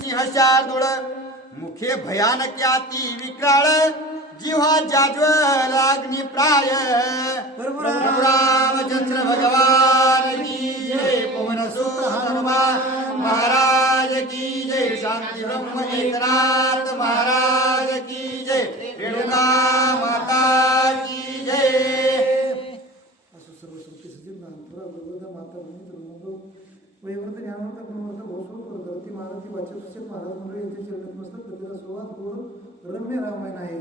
सिंह शार्दूळ मुखे भयानक्याती विक्राळ जिव्हा जाज्वल अग्नि प्राय प्रभु रामचंद्र भगवान की जय पवन सुत हनुमान महाराज की जय शांती ब्रह्म एकनाथ महाराज की जय रेणुका माता की जय। असं सर्व श्रुती सचिन माता वैवर्त ज्ञानवर्त गुणवर्त भोसू धरती महाराज वाचक सुशील महाराज मंडळी यांचे चरणमस्तक कधीला सुवाद करून रम्य रामायण आहे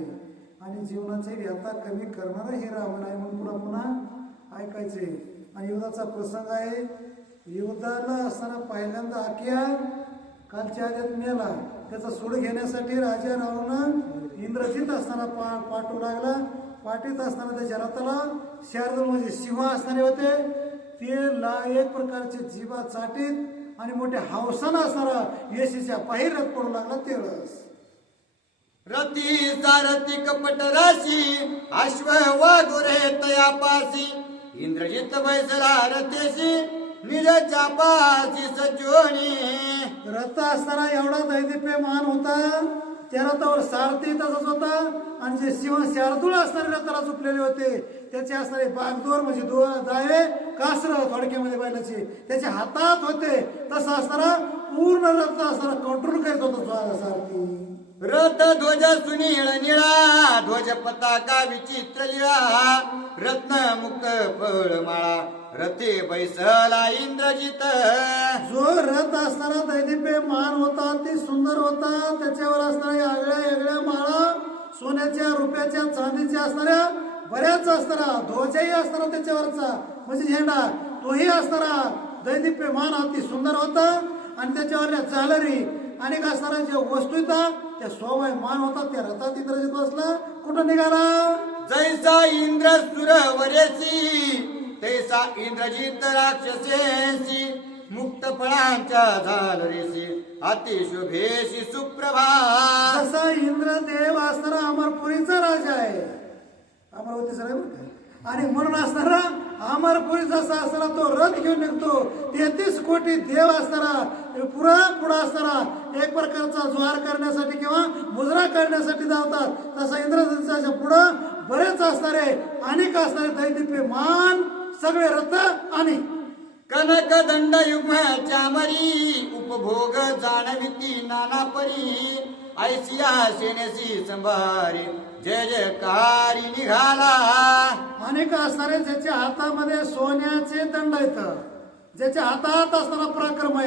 आणि जीवनाचे व्यथा कमी करणारं हे रामायण आहे म्हणून पुन्हा पुन्हा ऐकायचे। आणि युद्धाचा प्रसंग आहे। युद्धाला असताना पहिल्यांदा आख्या कालच्या आद्यात मेला त्याचा सूड घेण्यासाठी राजा रावण इंद्रजित असताना पाठवू लागला। पाठीत असताना त्याच्या रथाला शार्दूल म्हणजे सिंह असणारे होते ते एक प्रकारचे जीवा चाटीत आणि मोठे हावसाना असणारा येशीच्या पायी रथ पडू लागला ते रस रती सारथी कपट राशी अश्व वागुरे तयापासी इंद्रजित बैसला रथेशी निज चापासी सजोनी। रथ असताना एवढा दैदिप्यमान होता त्या रथावर सारथी तसाच होता आणि जे शिव शार्दूळ असणारे रथाला झुपलेले होते त्याचे असणारे बागदोर म्हणजे दावे कासर थोडक्यामध्ये बैलाचे त्याच्या हातात होते तसा असणारा पूर्ण रथ असणारा कंट्रोल करीत होता सारथी। रथ ध्वज सुनीळ निळा ध्वज पताका विचित्र लिळा रत्न मुक्त फळमाळा रथे बैसला इंद्रजित। जो रथ असणारा दैदिप्यमान होता ती सुंदर होता त्याच्यावर असणाऱ्या आगळ्या माळा सोन्याच्या रुपयाच्या चांदीच्या असणाऱ्या बऱ्याच असणारा ध्वजही असणारा त्याच्यावरचा म्हणजे झेंडा तोही असणारा दैदिप्यमान अति सुंदर होता आणि त्याच्यावरल्या झालरी अनेक असणाऱ्या ज्या वस्तू होता त्या सोवय मान होता त्या रथात इंद्रजित बसला कुठं निघाला जैसा इंद्र सुरवरेसी तैसा इंद्रजित राक्षसेसी मुक्त फळांच्या झालरेसी अतिशुभेशी सुप्रभा। जसा इंद्रदेव असणारा अमरपुरीचा राजा आहे अमरावतीचा नाही आणि म्हणून असणारा अमरपुरी जसा असणारा तो रथ घेऊन निघतो 33 कोटी देव असणारा पुढं असणारा एक प्रकारचा ज्वार करण्यासाठी किंवा मुजरा करण्यासाठी धावतात तसा इंद्रदेवाच्या पुढं बरेच असणारे अनेक असणारे दैदिप्यमान सगळे रथ आणि कनक दंड युग्म चामरी उपभोग जाणविती नाना परी ऐसिया सेनेसी संभारी जय जयकारी निघाला। अनेक असणारे ज्याच्या हातामध्ये सोन्याचे दंड आहेत ज्याच्या हातात असणारा पराक्रम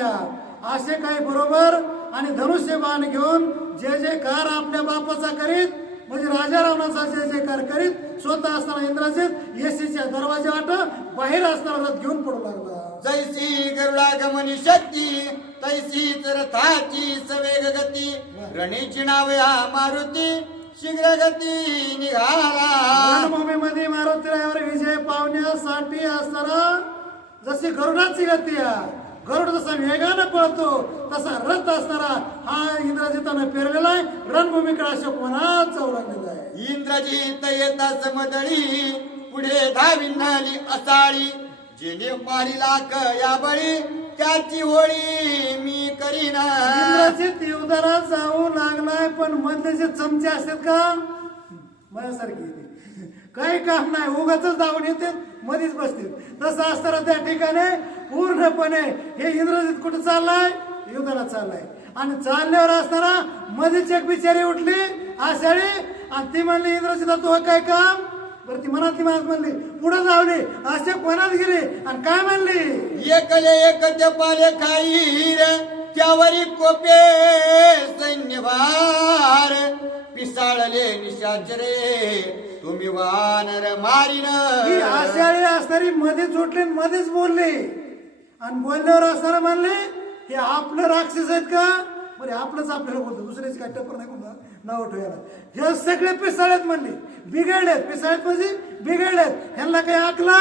असे काही बरोबर आणि धनुष्य बाण घेऊन जय जयकार आपल्या बापाचा करीत म्हणजे राजा रावणाचा जय जयकार करीत स्वतः असणारा इंद्रजित येशीच्या दरवाजा वाट बाहेर असणारा रथ घेऊन पडू लागला। जैसी गरुडागमनी शक्ती तैसीच रथाची सवेग गती रणीची नावे मारुती शीघ्र गती निघाला। रणभूमीमध्ये मारुतीरायावर विजय पावण्यासाठी असणारा जशी गरुडाची गती गरुड जसा वेगानं पळतो तसा रथ असणारा हा इंद्रजितानं पेरलेला आहे रणभूमीकडे अशोक वनात जाऊ लागलेला आहे। इंद्रजित येताच मदळी पुढे धाविनाली असाळी जेने मारिला या बळी त्याची होळी मी करीना। इंद्रजित युद्धाला जाऊ लागलाय पण मधले जे चमचे असतात का माझ्यासारखे काही काम नाही उगाच धावून येते मध्येच बसते तसं असताना त्या ठिकाणी पूर्णपणे हे इंद्रजित कुठे चाललाय युद्धाला चाललाय आणि चालल्यावर असताना मध्येच एक बिचारी उठली आषाढी आणि ती म्हणली इंद्रजित तू काय काम बरं ती मनातली म्हणली पुढे जावली असे कोणात गेली आणि काय म्हणली एकले एक ते पाले खाईर त्यावरी कोपे सैन्यभार पिसाळले निशाचरे तुम्ही वानर मारीन। आषाढी असणारी मध्येच उठली मध्येच बोलली आणि बोलल्यावर असताना म्हणले हे आपलं राक्षस आहेत का बरे आपलंच आपल्याला बोलतो दुसऱ्याच काय टप्पर नाही कोणता नाव ठेवायला हे सगळे पिसाळ्यात म्हणले बिघडलेत पिसाळ्यात म्हणजे बिघडलेत ह्यांना काही आकला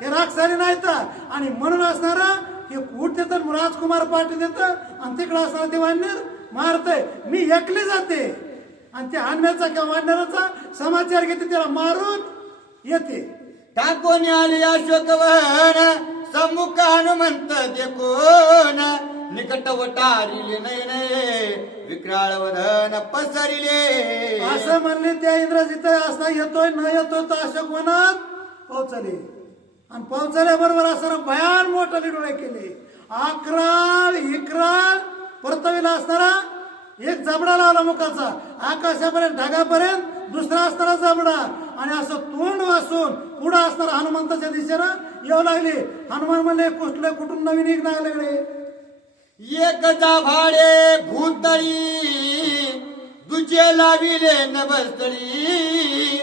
हे राक्षसाने नाही तर आणि म्हणून असणारा हे उठ देतात राजकुमार पाठी देत आणि तिकडे असणारा ते वाढणार मारतय मी एकली जाते आणि त्या आणण्याचा किंवा वाढणाराचा समाचार घेते त्याला मारून येते टाकोनी आली अशोकवन सम्मुख हनुमंत देखोन निकट वटारिले नयने विक्राळ वदन पसरिले. असं म्हणले त्या इंद्रजित असा येतोय न येतोय तर अशोक वनात पोहोचले आणि पोहोचल्याबरोबर असं भयान मोठाले डोळे केले. अकराळ इकराळ परतवीला असणारा एक जबडा लावला मुखाचा आकाशापर्यंत ढगापर्यंत, दुसरा असणारा जबडा आणि असं तोंड वासून पुढं असणारा हनुमंताच्या दिशेनं येऊ लागले. हनुमान म्हणले कुठले कुठून नवीन एक लागले. एक भाडे भूतळी दुचे लाविले नभस्तळी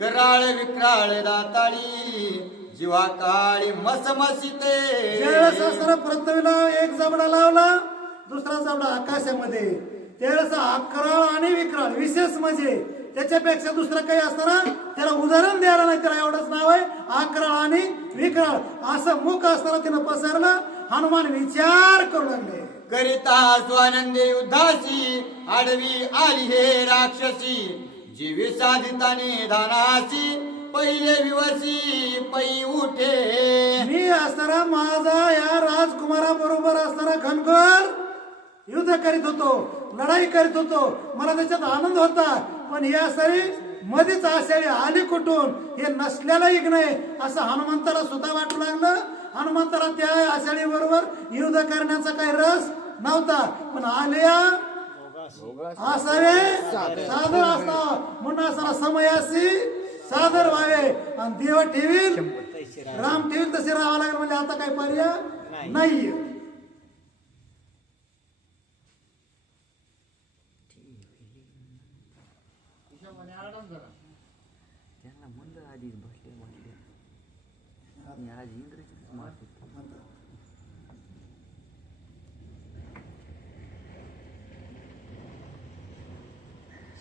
कराळ विक्राळ दाताळी जीवा काळी मसमसिते. ज्यावेळेस असणारा परतवीला एक जबडा लावला, दुसरा जबडा आकाशामध्ये, त्यावेळेस अकराळ आणि विक्राळ विशेष म्हणजे त्याच्यापेक्षा दुसरं काही असताना त्याला उदाहरण द्यायला नाही, त्याला एवढंच नाव आहे अकराळ आणि विक्राळ. असं मुख असताना तिनं पसरलं. हनुमान विचार करू लागले. करिता स्वानंदे युद्धासी आडवी आली हे राक्षसी जीवी साधिताने धानासी पहिले विवसी पै उठे. मी असणारा माझा या राजकुमाराबरोबर असणारा घनघोर युद्ध करीत होतो, लढाई करीत होतो, मला त्याच्यात आनंद होता. पण या सारी मध्येच आषाढी आली कुठून हे नसल्याला एक नाही असं हनुमंताला सुद्धा वाटू लागलं. हनुमंताला त्या आषाढी बरोबर युद्ध करण्याचा काही रस नव्हता. पण आल्या असावे सादर असता म्हणून असताना समयासी सादर व्हावे आणि देव ठेवील राम ठेवील तसे राहावं लागेल. म्हणजे आता काही पर्याय नाहीये. त्यांना म्हणलं आधीच बसले आणि आज इंद्रजीत मारतो.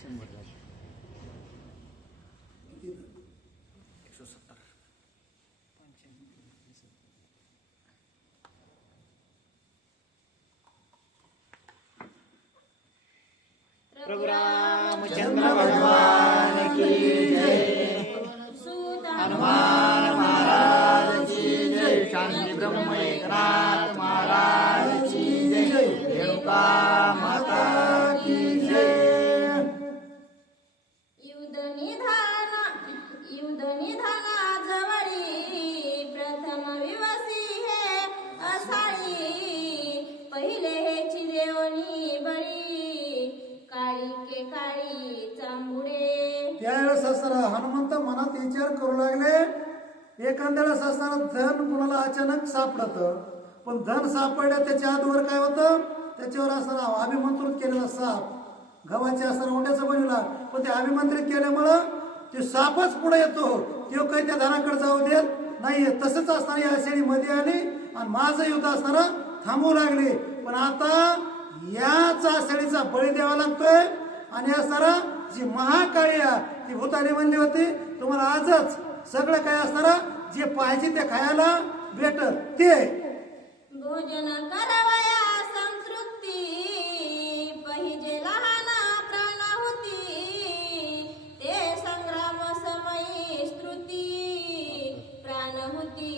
शंभर 170 प्रभु रामचंद्र भगवान की जय. हनुमान महाराज की जय. शांती ब्रह्म एकनाथ महाराज की जय. रेणुका माता की जय. युद्ध निधाना जवळी प्रथम विवसी हे असाळी पहिले हे चिदेवणी बळी काळी के काळी चांबुडे. त्यावेळेस असताना हनुमंत मनात विचार करू लागले. एखाद्या वेळेस असताना धन कुणाला अचानक सापडत, पण धन सापडल्या त्याच्या आतवर काय होतं, त्याच्यावर असताना अभिमंत्रित केलेला साप गव्हाच्या असताना ओंड्याचा बनवला, पण ते अभिमंत्रित केल्यामुळं ते सापच पुढे येतो, तो काही त्या धनाकडे जाऊ देत नाहीये. तसंच असताना या आषाढी मध्ये आली आणि माझं युद्ध असताना थांबू लागले. पण आता याच आषाढीचा बळी द्यावा लागतोय आणि असणारा जी महाकाळी ती भूताने म्हणली होती तुम्हाला आजच सगळं काय असणारा जे पाहिजे ते खायला भेटत ते भोजन करावया संतृप्ती पाहिजे लहान प्राणाहुती ते संग्राम समयी स्तुती प्राणहुती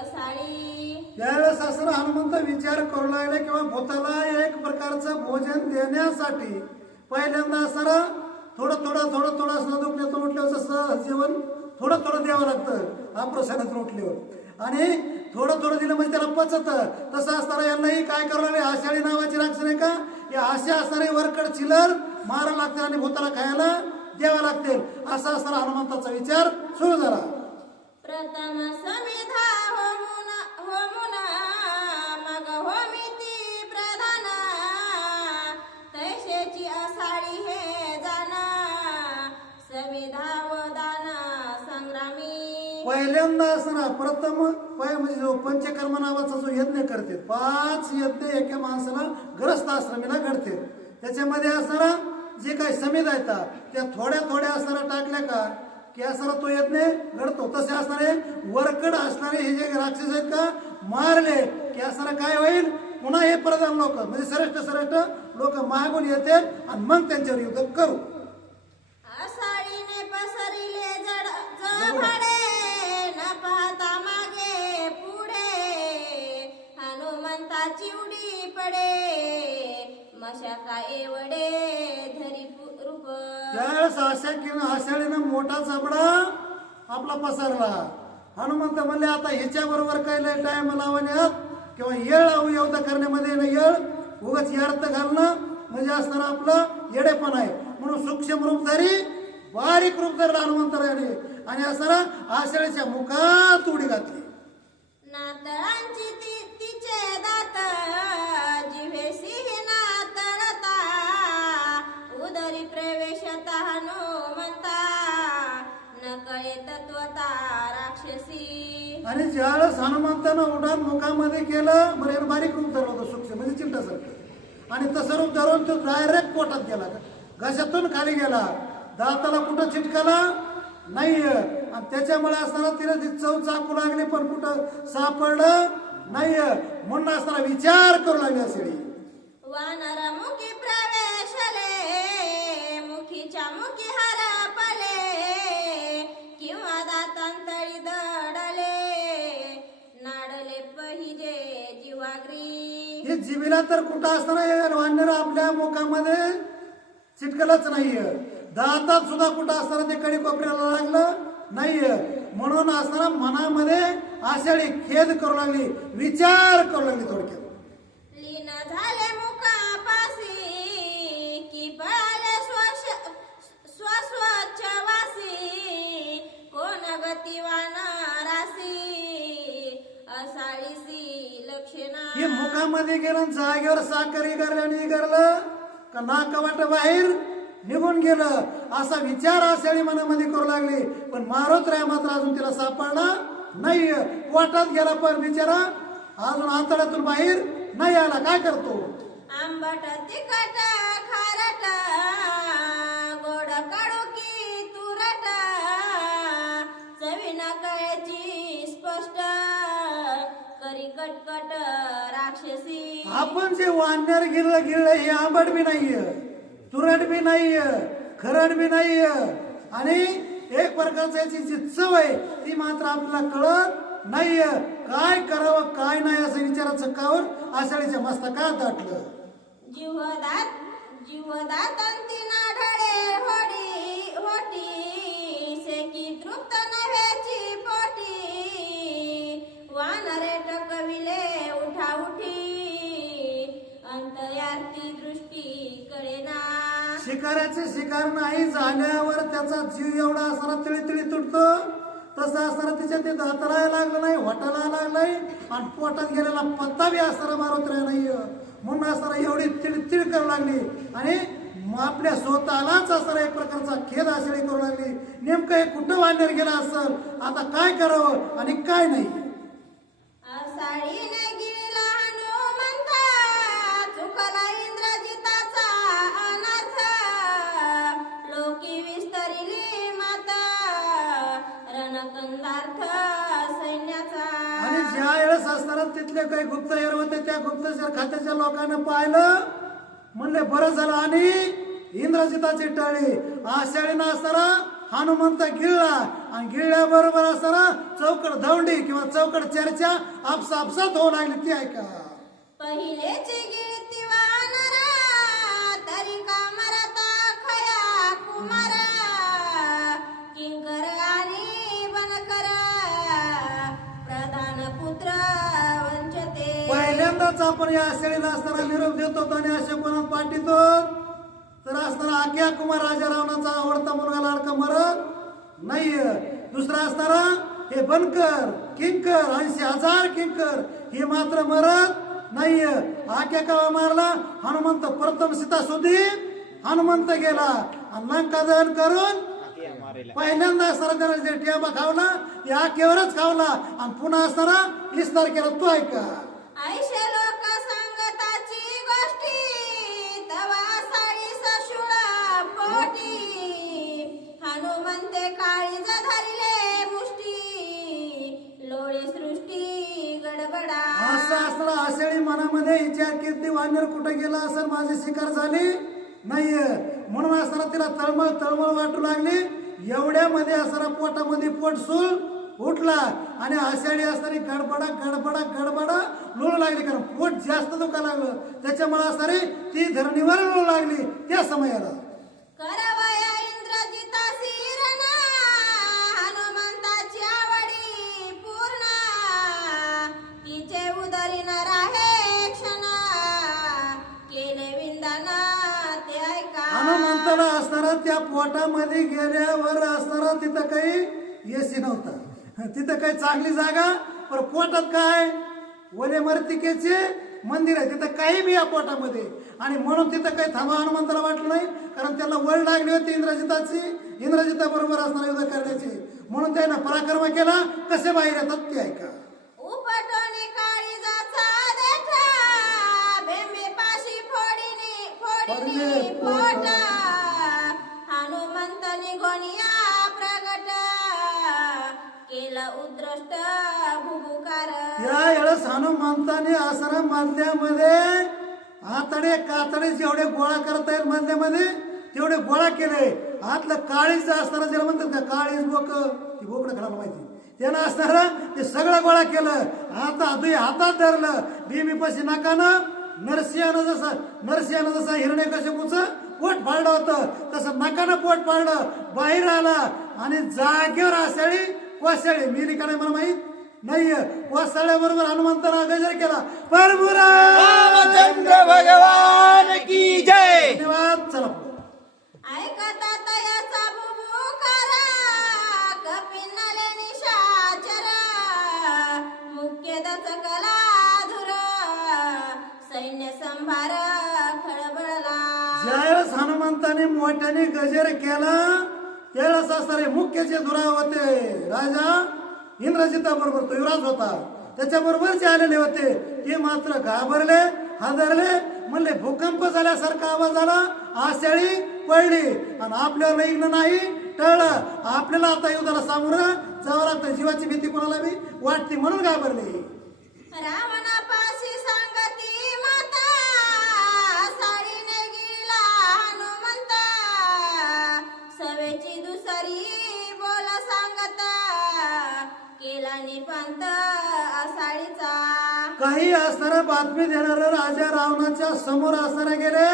असाळी. त्यावेळेस असं हनुमंत विचार करू लागले किंवा भूताला एक प्रकारचं भोजन देण्यासाठी पहिल्यांदा असणारा थोडं असं दुखण्यातून उठल्यावर जसं जेवण थोडं द्यावं लागतं आप्रसानातून उठल्यावर आणि थोडं दिलं म्हणजे त्याला पचत. तसं असताना यांनाही काय करावं लागले, आषाढी नावाची राक्षस आहे का या असे असणारे वरकड चिलर मारा लागतील आणि भूताला खायला द्यावं लागतील. असं असताना हनुमंताचा विचार सुरू झाला. प्रथम समिधा होमुना मग होमिती प्रधाना तैशेची असाळी हे जाना समिधा वदाना संग्रामी. पहिल्यांदा असणार प्रथम म्हणजे जो पंचकर्म नावाचा जो यज्ञ करते 5 यज्ञ एका माणसाला ग्रस्त आश्रमीला घडते. त्याच्यामध्ये असणारा जे काही समिधा येतात त्या थोड्या असणारा टाकल्या का की असणारा तो यज्ञ घडतो. तसे असणारे वरकड असणारे हे जे राक्षस आहेत का मारले की असणारा काय होईल, पुन्हा हे प्रधान लोक म्हणजे श्रेष्ठ लोक मागून येते आणि मग त्यांच्यावर युद्ध करू. आषाढीने पसरिले जभाडे न पाहता मागे पुढे हनुमंताची उडी पडे मशाका एवढे धरी रूप. त्यावेळेस आषाढीनं मोठा चबडा आपला पसरला. हनुमंत म्हणले आता ह्याच्या बरोबर काही लय टाइम लावण्यात किंवा येळ युद्ध करण्यामध्ये ना येळ उगाच अर्थ घालणं म्हणजे असताना आपलं येडेपण आहे. म्हणून सूक्ष्म रूप धरी बारीक रूप धरला हनुमंतरायाने आणि असताना आषाढीच्या मुखात उडी घातली. नातळांची तिचे दात जिव्हे सिंह नातळता उदरी प्रवेशता हनुमंता नकळे तत्वता राक्षसी. आणि ज्यावेळेस हनुमंतानं उडान मुखामध्ये केलं बरं बारीक रूप धरलं होतं सूक्ष्म म्हणजे चिमटासारखं आणि तसं रूप धरून तो डायरेक्ट पोटात गेला घशातून खाली गेला. दाताला कुठं चिटकला नाही आणि त्याच्यामुळे असताना तिला ती चव चाकू लागली पण कुठं सापडलं नाही. म्हणून असताना विचार करू लागली असेल. वानर मुखी प्रवेशले मुखीच्या मुखी हरपले किंवा दातांतळी दडले नाडले पहिजे जीवाग्री. हे जिबीला तर कुठं असताना वानर आपल्या मुखामध्ये चिटकलंच नाहीये. दातात सुद्धा कुठं असताना ते कडी कोपऱ्याला लागलं नाहीये. म्हणून असताना मनामध्ये आषाढी खेद करू लागली विचार करू लागली. थोडक्यात लीन झाले मुखापासी की पळाले स्वस्वच्छ वासी कोण गतिवान रासी असाळीसी लक्षणा. हे मुखामध्ये गेलं जागेवर साखर इगरल्याने इगरलं का नाकवाट बाहेर निघून गेलं असा विचार आषाढी मनामध्ये करू लागली. पण मारोतराय मात्र अजून तिला सापडला नाही. पोटात गेला पण बिचारा अजून आतड्यातून बाहेर नाही आला. काय करतो? आंबट तिखट खारट गोड कडू की तुरट चवीना कळ्याची स्पष्ट करी कटकट राक्षसी. आपण जे वानर गिळलं हे आंबट बी नाहीये तुरट बी नाहीये खरड बी नाहीये आणि एक प्रकारची याची जी चव आहे ती मात्र आपल्याला कळत नाहीये. काय करावं काय नाही असं विचाराचं कावर आषाढीच्या मस्तकात दाटलं. जीवदातांती नाढळे होटी सेकी तृप्त नव्हेची पोटी वानरे टकविले उठा उठी अंतयार्थी दृष्टी कळेना. शिकाऱ्याचे शिकार नाही झाल्यावर त्याचा जीव एवढा असताना तिळी तुटतो तसं असताना तिच्या ते दातरायला लागलं नाही वाटायला लागलं नाही आणि पोटात गेलेला पत्ता बी असताना मारत राह नाही. म्हणून असताना एवढी तिळ करू लागली आणि आपल्या स्वतःलाच असताना एक प्रकारचा खेद आषाढी करू लागली. नेमकं हे कुठं वानर गेला असेल आता काय करावं आणि काय नाही. आषाढीने गिळला हनुमंता चुकला इंद्रजिताचा अनर्थ लोकी विस्तरिली माता रणकंदार्थ सैन्याचा. आणि ज्या वेळेस असताना तिथले काही गुप्तहेर होते त्या गुप्तहेर खात्याच्या लोकांना पाहिलं म्हणले बरं झालं आणि इंद्रजिताची टळी. आषाढीनं असताना हनुमंत गिळला आणि गिळल्याबरोबर असताना चौकड धवंडी किंवा चौकड चर्चा आपसात होऊ लागली. ती ऐका. पहिलेची गिळती वानरा तरी का मरता खया कुमार किंकर आणि बनकर प्रधान पुत्र वंचते. पहिल्यांदाच आपण या आषाढीला असताना निरोप देतो आणि असे कोणात पाठीतो तर असताना आज्ञा कुमार राजा रावणाचा आवडता मुलगा लाडका मरत नाहीये. दुसरा असताना हे बनकर किंकर 80,000 किंकर हे मात्र मरत नाहीये. आख्या काळा मारला हनुमंत प्रथम सीता सुधी हनुमंत गेला आणि लंका दहन करून पहिल्यांदा असताना त्याला जे टेबा खावला ते आख्यावरच खावला आणि पुन्हा असताना विस्तार केला. तो ऐका. ऐशे लोक संगताची गोष्टी तवा साडी सशुळा पोटी हनुमंते काळीज धरले मुष्टी लोळे सृष्टी गडबडा. असं असताना आषाढी मनामध्ये विचार कीर्ती वानर कुठे गेला असं माझी शिकार झाली नाहीये. म्हणून असताना तिला तळमळ वाटू लागली. एवढ्यामध्ये असताना पोटामध्ये पोटसूळ उठला आणि आषाढी असणारी गडबडा गडबडा गडबडा लोळू लागली, कारण पोट जास्त दुखायला लागलं. त्याच्यामुळे असणारी ती धरणीवर लोळू लागली त्या समयाला. करवया इंद्रजितासी रणा, हनुमंताची आवडी पूर्ण, तिचे उदरी न राहे क्षण, केले विंदन ते ऐका. हनुमंताला असणारा त्या पोटामध्ये गेल्यावर असणारा तिथं काही एसी नव्हता, तिथं काही चांगली जागा, पण पोटात काय वने मर्तिकेचे मंदिर आहे, तिथं काही बी या पोटामध्ये. आणि म्हणून तिथं काही थांबा हनुमंताला वाटलं नाही, कारण त्याला वळ लागली होती इंद्रजिताची, इंद्रजिताबरोबर असणारा युद्ध करण्याची. म्हणून त्यानं पराक्रम केला. कसे बाहेर येतात ते ऐका. उपटोनी काळीजाचा देठा, भेंबेपाशी फोडीनी पोट, हनुमंतनी गोनिया प्रगट, केलं उद्रष्ट भुभुकार. या वेळेस हनुमंताने आसरा मधल्यामध्ये आतडे कातडे जेवढे गोळा करता येईल मधल्यामध्ये तेवढे गोळा केले. आतलं काळीज असणारा ज्याला म्हणतात का काळीज बोक, ती बोकडं खायला माहिती, त्यानं असणारं ते सगळं गोळा केलं. आता दुई हातात धरलं, भीमीपाशी नाकानं नरसिंहानं जसं हिरण्यकश्यपूचं पोट फाडलं होतं तसं नाकानं पोट फाडलं, बाहेर आला आणि जागेवर आषाढी कोसळली. मेली का नाही मला माहित नाहीये. कोसळल्याबरोबर हनुमंताला गजर केला. रामचंद्र भगवान की जय. धन्यवाद. चला ऐकता तयाचा भुभुकारा, कपिनले निशाचर, मुख्य दचकला धुर, सैन्य संभार खळबळला. ज्यावेळेस हनुमंताने मोठ्याने गजर केला त्यावेळेस असणारे मुख्यचे धुरा होते राजा इंद्रजिताबरोबर, तो युवराज होता, त्याच्याबरोबर जे आलेले होते ते मात्र घाबरले, हादरले, म्हणले भूकंप झाल्यासारखा आवाज आला, आषाढी पडली आणि आपल्याला इग्न नाही टळलं. आपल्याला आता युद्धाला सामोरं जावं लागतं, जीवाची भीती कोणाला बी वाटते म्हणून घाबरले. रावणापाशी सांगती माता, साडीने गिळला हनुमंत, सवेची दुसरी बोल सांगता, केला निपंत आषाढीचा. काही असणाऱ्या बातमी देणाऱ्या राजा रावणाच्या समोर असणारे गेले,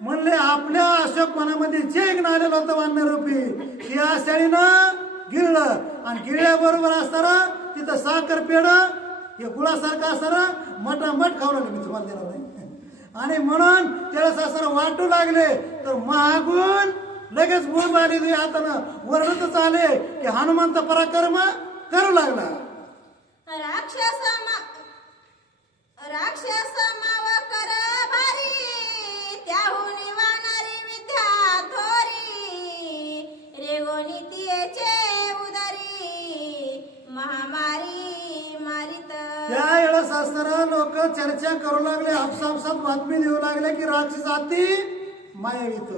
म्हणले आपल्या अशोकपणामध्ये जे एक आलेलं होतं वानरूपी या आषाढीनं गिळलं, आणि गिळल्याबरोबर असणारा तिथं साखर पेढ हे गुळासारखं असणारं मटामट खाऊ लागले. मी तुम्हाला देणार नाही. आणि म्हणून त्यावेळेस असणारं वाटू लागले तर महागून लगेच बोल आली हातानं वरडतच आले की हनुमंत पराक्रम करू लागला. राक्षस माव कर भारी, त्याहून वानरी विद्या थोरी, रेगोनीतीचे उदरी, महामारी मारित. त्यावेळेस असणारा लोक चर्चा करू लागले, आपसापसात बातमी देऊ लागले की राक्षस अति मायावीत,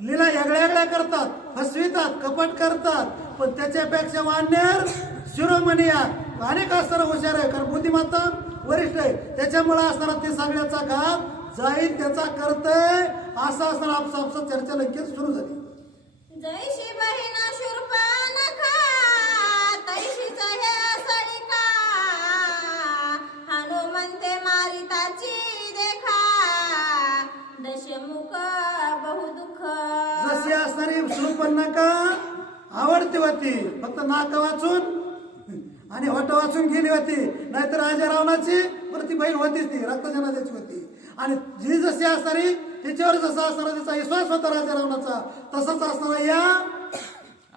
लीला वेगळ्या करतात, फसवितात, कपट करतात, पण त्याच्यापेक्षा वानर शिरोमणी अनेक असणारा हुशार आहे, कारण बुद्धिमत्ता वरिष्ठ आहे, त्याच्यामुळे असणारा ते सगळ्याचा घात जाईल त्याचा करतय असं असणारा आपसापसात चर्चा लगेच सुरू झाली. जैशी बहीण शूर्पणखा, तैशीच हे सडिका, हनुमंते मारिताची देखा, दशमुख बहुदुःख. जशी असणारी शूर्पणखा आवडती होती, फक्त नाक वाचून आणि होट वाचून गेली होती, नाहीतर राजा रावणाची बरं ती बहीण होतीच, ती रक्तजनाची होती. आणि जी जशी असणारी तिच्यावर जसा असणारा तिचा विश्वास होता राजा रावणाचा, तसाच असणारा या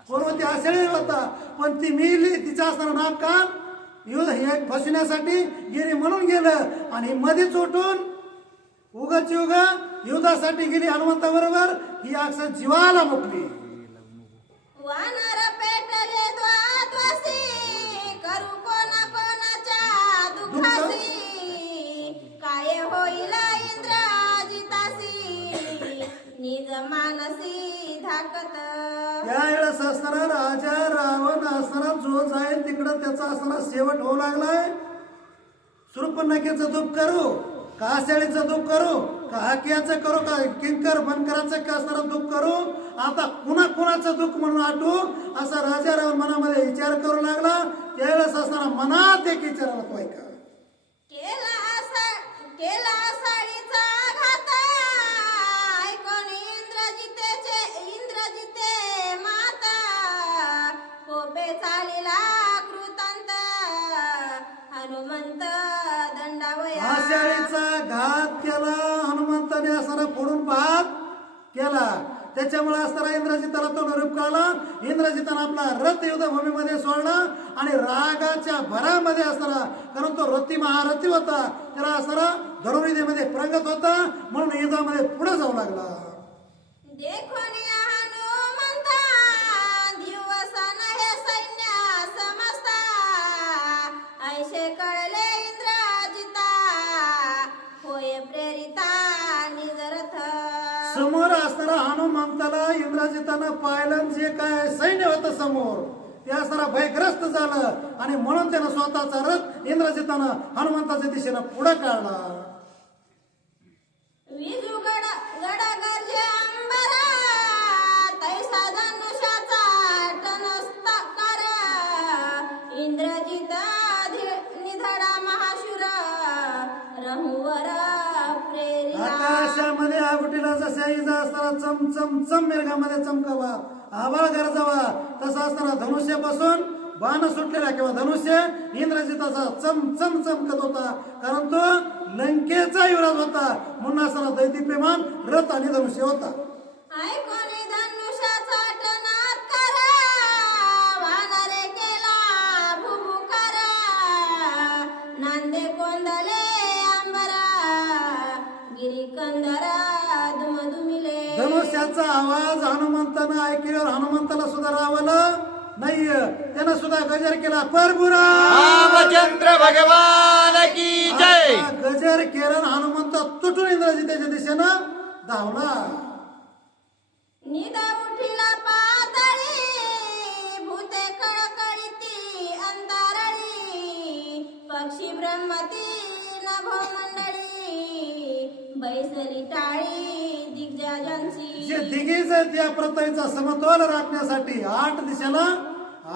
कोणती आषाढी होता, पण ती मिली, तिचा असणारा नाक कान युद्ध हे फसविण्यासाठी गेली म्हणून गेलं, आणि मध्येच उठून उगाची उगा युद्धासाठी गेली हनुमंताबरोबर, ही अक्षर जीवाला मुकली. वानर पेटले द्वादशी, करू कोणाच्या दुखासी, काय होईल इंद्रजितासी, निज मानसी धाकत. त्यावेळेस असणारा राजा रावण असणारा जो जाईल तिकडं त्याचा असणारा शेवट होऊ लागलाय. शूर्पणखेचं दुःख करू, काशाळीचं दुःख करू, का हाक्याचं करू का किंकर बनकराचं का असणारं दुःख करू आता कुणा कुणाचं दुःख म्हणून आठवू असा राजा राव मनामध्ये विचार करू लागला. त्यावेळेस असणारा मनात एक विचार आला तो ऐका. केला साडीचा घात ऐकून इंद्रजिते माता कोपे चालीला कृतांत हनुमंत दंडावया. आषाढीचा घात केला हनुमंताने असणारा फोडून पाहत केला. त्याच्यामुळे असताना इंद्रजिताला तो निरोप कळला. इंद्रजितानं आपला रथ युद्धभूमीमध्ये सोडला आणि रागाच्या भरामध्ये असताना कारण तो रथी महारथी होता त्याला असताना धनुर्विद्येमध्ये प्रगत होता म्हणून युद्धामध्ये पुढे जाऊ लागला. देखोनी हनुमंता दिवसन हे सैन्य समजता ऐसे कळले इंद्रजिता होय प्रेरिता निजरथ. समोर असताना हनुमंताला इंद्रजितानं पाहिलं जे काय सैन्य होतं समोर ते असताना भयग्रस्त झालं आणि म्हणून त्यानं स्वतःचा रथ इंद्रजितानं हनुमंताच्या दिशेनं पुढे काढला. विजू गड गर्जे अंबरा तैसा धनुष्याचा टनस्ताकार इंद्रजित निधडा महाशूर रहुवर प्रेरिला. आकाशामध्ये आगुटीला जशा इजा असताना चम चम चम मेघामध्ये चमकावा आभाळ गरजावा तसा असताना धनुष्यापासून बाण सुटलेला किंवा धनुष्य इंद्रजिताचा चम चम चमकत होता कारण तो लंकेचा युवराज होता म्हणून असताना दैदिप्यमान रथ आणि धनुष्य होता. ऐकोनी धनुष्याचा टनात्कार वानरे केला भुभुकार नांदे कोंदले अंबरा गिरिकंदरा दुमदुमिले. धनुष्याचा आवाज हनुमंतानं ऐकल्यावर हनुमंताला सुद्धा रावलं नाही. त्यानं सुद्धा गजर केला परभुरा रामचंद्र भगवान की जय. गजर केला हनुमंत तुटून इंद्रजिताच्या दिशेनं धावला. निदा उठिला पातळी भूते कळकळीती अंतरळी पक्षी ब्रह्मती नभो मंडळी बैसली टाळी दिग्गजांची. जे दिगीज त्या पृथ्वीचा समतोल राखण्यासाठी 8 दिशेला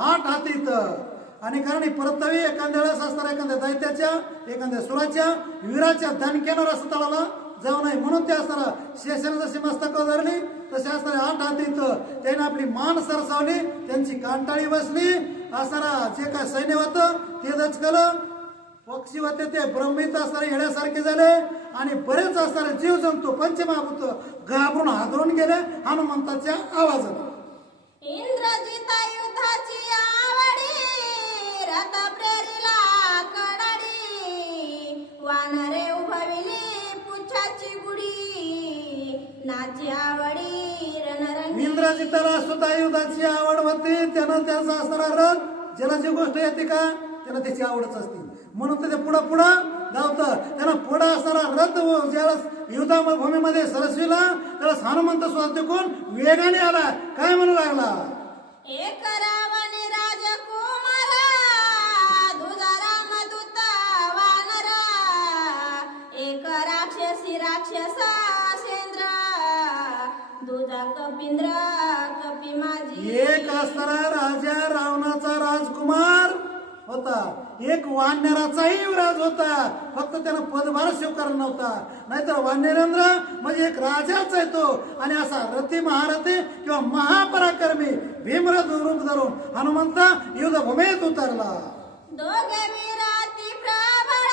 8 हातीत आणि कारण ही पृथ्वी एखाद्या वेळेस असताना एखाद्या दैत्याच्या एखाद्या सुराच्या वीराच्या दणक्यानं रस्त्याला जाऊ नये म्हणून ते असताना शेषाने जशी मस्तक धरली तसे असताना 8 हातीत त्याने आपली मान सरसावली त्यांची कांटाळी बसली असताना जे काय सैन्य होतं ते दचकलं. पक्षी होते ते भ्रमित असणारे येण्यासारखे झाले आणि बरेच असणारे जीव जंतू पंचमहाभूत घाबरून हादरून गेले हनुमंताच्या आवाजाने. इंद्रजित युद्धाची आवडी रथ प्रेरिला कडडी वानरे उभविली पुच्छाची गुढी नाची आवडी रणरंगी. इंद्रजिताला सुद्धा युद्धाची आवड होती त्यानं त्याचा असणारा रथ ज्याला जी गोष्ट येते का त्याला त्याची आवडच असते म्हणून ते पुढं पुढं धावतं. त्यानं पुढं असणारा रथ ज्यावेळेस युद्धभूमीमध्ये सरसविला त्यावेळेस हनुमंत स्वाद्यकून वेगाने आला काय म्हणू लागला. एक रावणी राजकुमार दुजा रामदूत वानर एक राक्षसी राक्षस सेंद्र दुजा कपिंद्र कपी माझी. एक असणारा राजा रावणाचा राजकुमार होता एक वानराचाही युवराज होता फक्त त्यानं पदभार स्वीकारला नव्हता नाहीतर वानरेंद्र म्हणजे एक राजाच आहे तो आणि असा रथी महारथी किंवा महापराक्रमी भीमरथ रूप धरून हनुमंत युद्धभूमीत उतरला. दोघे वीराती प्रबळ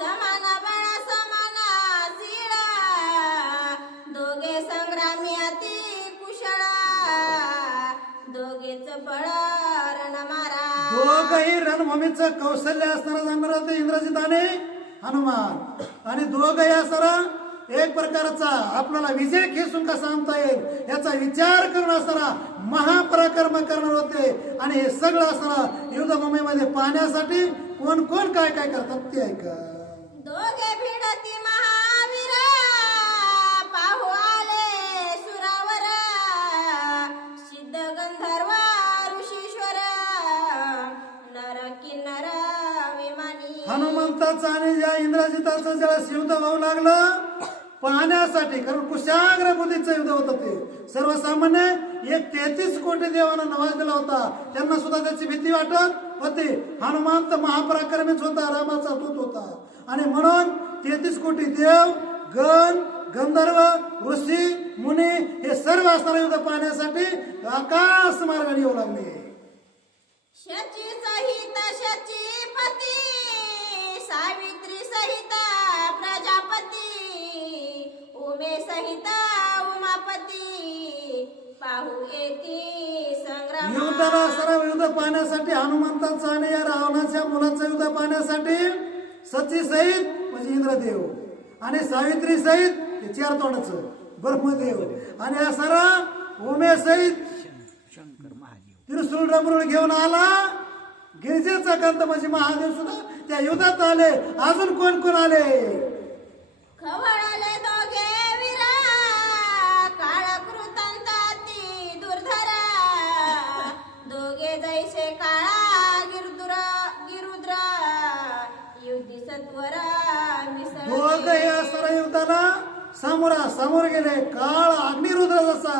समान बळ समान शीळ दोघे संग्रामी अति कुशळ दोघेच बळ रणमारा. दोघही रणभूमीचं कौशल्य असणारा जाणार होते इंद्रजिताने हनुमान आणि दोघही असणारा एक प्रकारचा आपल्याला विजय खेचून कसा आणता येईल याचा विचार करून असणारा महापराक्रम करणार होते आणि हे सगळं असणारा युद्धभूमीमध्ये पाहण्यासाठी कोण कोण काय काय करतात ते ऐका. दोघे भिडती महावीर पाहू आले सुरावर सिद्ध गंधर्व ऋषीश्वर नर किन्नर विमानी. हनुमंताचा आणि ज्या इंद्रजिताचं ज्याला युद्ध व्हावं लागलं पाहण्यासाठी, कारण कुशाग्र बुद्धीचं युद्ध होतं ते. सर्वसामान्य 133 कोटी देवांना नवाजलेला होता, त्यांना सुद्धा त्याची भीती वाटत होती. हनुमान तर महापराक्रमीच होता, रामाचा दूत होता. आणि म्हणून 33 कोटी देव, गण, गंधर्व, ऋषी, मुनी हे सर्व असणारे युद्ध पाहण्यासाठी आकाश मार्गाने येऊ लागले. शची सहित शचीपती, सावित्री सहित प्रजापती, उमे सहित उमापती, पाहू येती संग्राम. युद्धाला सर्व युद्ध पाहण्यासाठी हनुमंताचं आणि या रावणाच्या मुलाचं युद्ध पाहण्यासाठी सची सहित म्हणजे इंद्रदेव आणि सावित्री सहित ते 4 तोंडाचं ब्रह्मदेव आणि या सर्व उमे सहित शंकर महादेव त्रिशूळ डमरुळ घेऊन आला. गिरिजेचा कंत म्हणजे महादेव सुद्धा त्या युद्धात आले. अजून कोण कोण आले? खवळले दोघे वीरा, काळकृतांताती दुर्धरा, दोघे जैसे काळा गिरुद्र, युधी सत्वरा दोघ या सर्व युद्धाला समोर गेले. काळ अग्निरुद्र जसा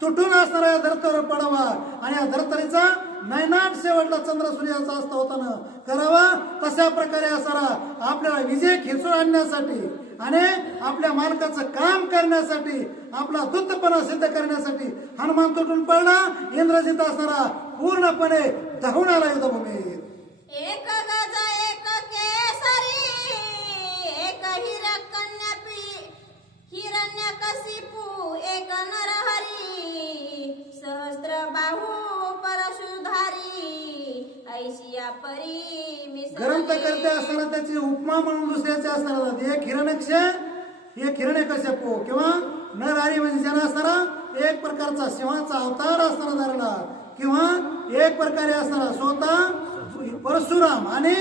तुटून असणारा या धर्तीवर पडावा आणि या धर्तरीचा नैनाट शेवटला चंद्र सूर्याचा असता होताना करावा, तशा प्रकारे असणारा आपल्याला विजय खेचून आणण्यासाठी आणि आपल्या मालकाचं काम करण्यासाठी, आपला दूतपणा सिद्ध करण्यासाठी हनुमान तुटून पडला. इंद्रजित असणारा पूर्णपणे धावून आला युद्धभूमीत. एक गज एक केसरी, एक हिरण्यकशिपू, एक नरहरी, सहस्त्र बाहू परशुधारी, ऐशिया परी मिसळले. ग्रंथ करते असताना त्याची उपमा म्हणून दुसऱ्याचे असणार. एक हिरण्यकश्यपू किंवा नरहरी म्हणजे ज्याला असणारा एक प्रकारचा सिंहाचा अवतार असणारा धरला किंवा एक प्रकारे असणारा स्वतः परशुराम आणि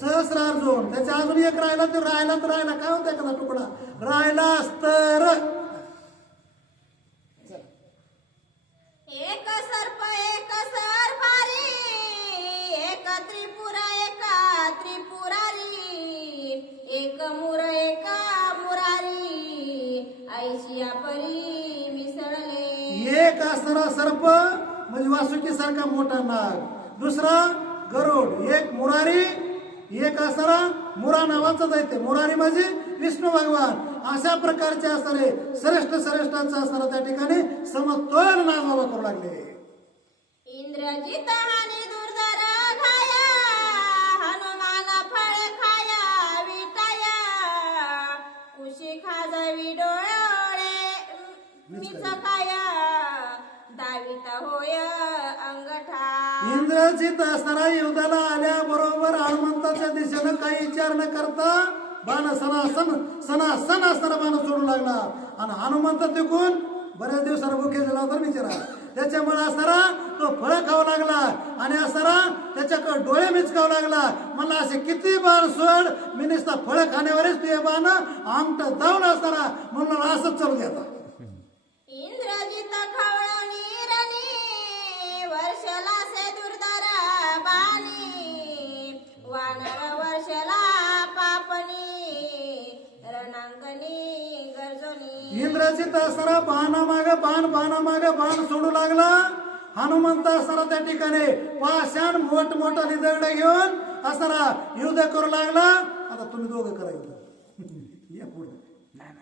सहस्रार्जुन. त्याच्या अजून एक राहिला तर राहिला काय होता एखादा तुकडा राहिला तर एक सर्प एक सर्पारी, एक त्रिपुरारी, एक मुरारी, ऐशिया परी मिसळले. एक असणारा सर्प म्हणजे वासुकी सारखा मोठा नाग, दुसरा गरुड, एक मुरारी, एक असणारा मुरा नावाचा दैत्य. मुरारी म्हणजे विष्णू भगवान. अशा प्रकारचे असणारे श्रेष्ठांचा असणारा त्या ठिकाणी समतोल नागावा करू लागले. इंद्रजित हानी दुर्धर घाया, हनुमान फळे खाया विटाया, कुशी खाजावी डोळे मिच खाया, दाविता होय अंगठा. इंद्रजित असणारा युद्धाला आल्याबरोबर हनुमंताच्या दिशेनं काही विचार न करता बाण सनासन असणारा बाण सोडू लागला. आणि हनुमंत तिकून बऱ्याच दिवसाला भुके झाला होता बिचारा. त्याच्यामुळे असणारा तो फळ खावा लागला आणि असणारा त्याच्याकडे डोळे मिचकावं लागला. मला असे किती बाण सोड, मी नुसता फळ खाण्यावरच ते बाण आमट जाऊन असणारा म्हणून असंच चालू द्या. इंद्रजित खवळणी रणी, वर्षला से दुर्धर बाणी, वानर वर्षला पापणी, रणांगणी गर्जनी. इंद्रजित असणारा बाण सोडू लागला. हनुमंत असणारा त्या ठिकाणी पाषाण मोठमोठा दगड घेऊन असणारा युद्ध करू लागला. आता तुम्ही दोघं करा युद्ध. या पुढे नाही का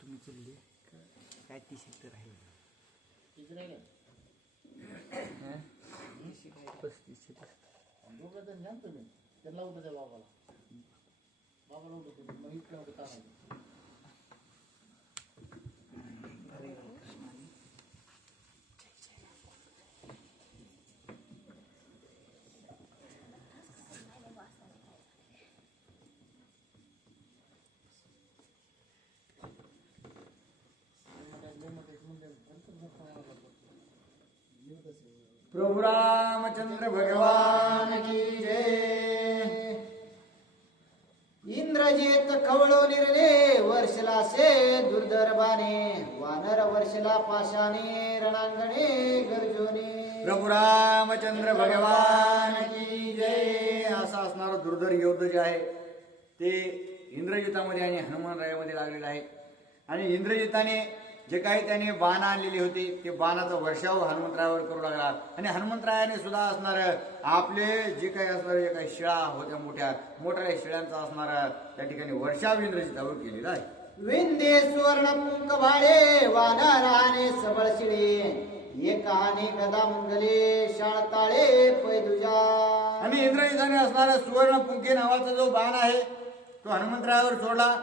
तुम्ही चलले काय ती शिकत राहील 35 प्रभु रामचंद्र भगवान की जय. इंद्रजित खवळो निर्ले, वर्षला से दुर्धर बाणे, वानर वर्षला पाशाने, रणांगणे गर्जोने. प्रभू रामचंद्र भगवान की जय. असं असणारं दुर्धर युद्ध जे आहे ते इंद्रजितामध्ये आणि हनुमानरायामध्ये लागलेलं आहे. आणि इंद्रजिताने जे काही त्याने बाण आणलेली होती ते बाणाचा वर्षाव हनुमंतरायावर करू लागला. आणि हनुमंतरायाने सुद्धा असणार आपले जे काही असणार जे काही शिळा होत्या मोठ्या मोठ्या शिळ्यांचा असणारा त्या ठिकाणी वर्षाव इंद्रजितावर केलेला आहे. विंदे सुवर्ण पुंक भाडे वानराने सबळ शिळे एकाने गदा मंगले शाळताळे पैदुजा. आणि इंद्रजिताने असणारा सुवर्ण पुंके नावाचा जो बाण आहे तो हनुमंतरायावर सोडला.